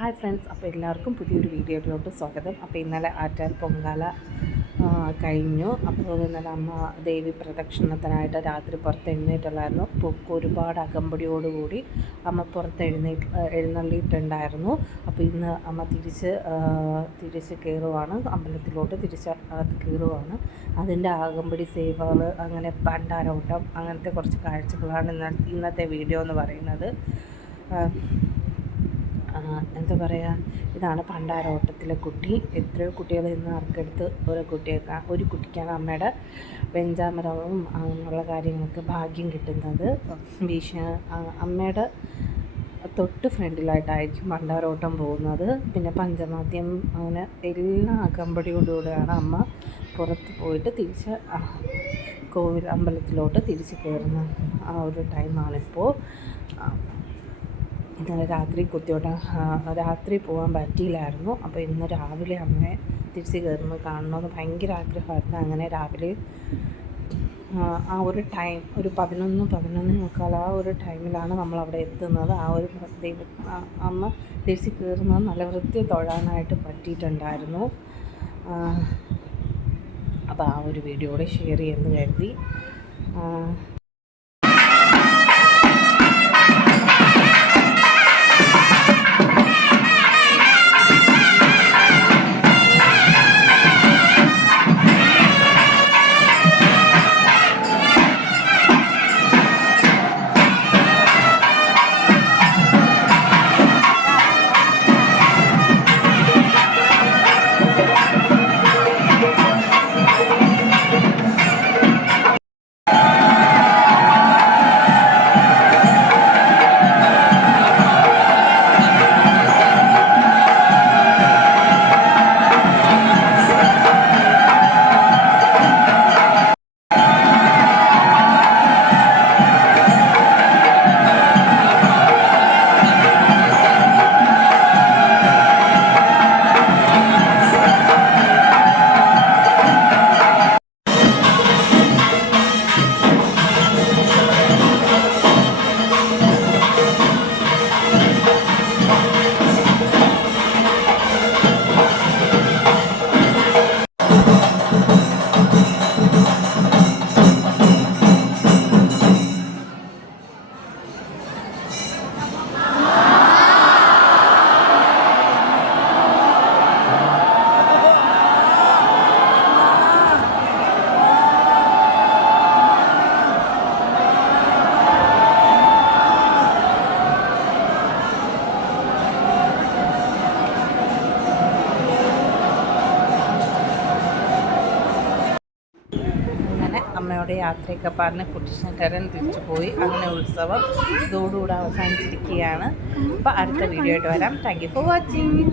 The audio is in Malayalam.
ഹായ് ഫ്രണ്ട്സ്, അപ്പോൾ എല്ലാവർക്കും പുതിയൊരു വീഡിയോയിലോട്ട് സ്വാഗതം. അപ്പോൾ ഇന്നലെ ആറ്റാൻ പൊങ്കാല കഴിഞ്ഞു. അപ്പോൾ ഇന്നലെ അമ്മ ദേവി പ്രദക്ഷിണത്തിനായിട്ട് രാത്രി പുറത്ത് എഴുന്നേറ്റുള്ളായിരുന്നു. ഒരുപാട് അകമ്പടിയോടുകൂടി അമ്മ പുറത്ത് എഴുന്നള്ളിയിട്ടുണ്ടായിരുന്നു. അപ്പോൾ ഇന്ന് അമ്മ തിരിച്ച് കയറുവാണ്, അമ്പലത്തിലോട്ട് തിരിച്ച് കയറുവാണ്. അതിൻ്റെ അകമ്പടി സേവകൾ, അങ്ങനെ പണ്ടാരോട്ടം, അങ്ങനത്തെ കുറച്ച് കാഴ്ചകളാണ് ഇന്നത്തെ വീഡിയോ എന്ന് പറയുന്നത്. എന്താ പറയുക, ഇതാണ് പണ്ടാരോട്ടത്തിലെ കുട്ടി. എത്രയോ കുട്ടികൾ ഇന്ന് ആർക്കെടുത്ത് ഒരു കുട്ടിക്കാണ് അമ്മയുടെ വെഞ്ചാമരവും അങ്ങനെയുള്ള കാര്യങ്ങൾക്ക് ഭാഗ്യം കിട്ടുന്നത്. അമ്മയുടെ തൊട്ട് ഫ്രണ്ടിലായിട്ടായിരിക്കും പണ്ടാരോട്ടം പോകുന്നത്. പിന്നെ പഞ്ചവാദ്യം, അങ്ങനെ എല്ലാ അകമ്പടിയോടുകൂടെയാണ് അമ്മ പുറത്ത് പോയിട്ട് തിരിച്ച് അമ്പലത്തിലോട്ട് തിരിച്ച് കയറുന്നത്. ആ ഒരു ടൈമാണിപ്പോൾ. ഇന്നലെ രാത്രി പോകാൻ പറ്റിയില്ലായിരുന്നു. അപ്പോൾ ഇന്ന് രാവിലെ അമ്മയെ തിരിച്ച് കയറുന്നത് കാണണമെന്ന് ഭയങ്കര ആഗ്രഹമായിരുന്നു. അങ്ങനെ രാവിലെ ആ ഒരു ടൈം, ഒരു 11:15 ആ ഒരു ടൈമിലാണ് നമ്മളവിടെ എത്തുന്നത്. ആ ഒരു അമ്മ തിരിച്ച് കയറുന്നത് നല്ല വൃത്തി തൊഴാനായിട്ട് പറ്റിയിട്ടുണ്ടായിരുന്നു. അപ്പോൾ ആ ഒരു വീഡിയോ കൂടെ ഷെയർ ചെയ്യുമെന്ന് കരുതി. അമ്മയുടെ യാത്രയൊക്കെ പറഞ്ഞ് കുട്ടിശങ്കരൻ തിരിച്ചു പോയി. അങ്ങനെ ഉത്സവം ഇതോടുകൂടെ അവസാനിച്ചിരിക്കുകയാണ്. അപ്പോൾ അടുത്ത വീഡിയോ ആയിട്ട് വരാം. Thank you for watching.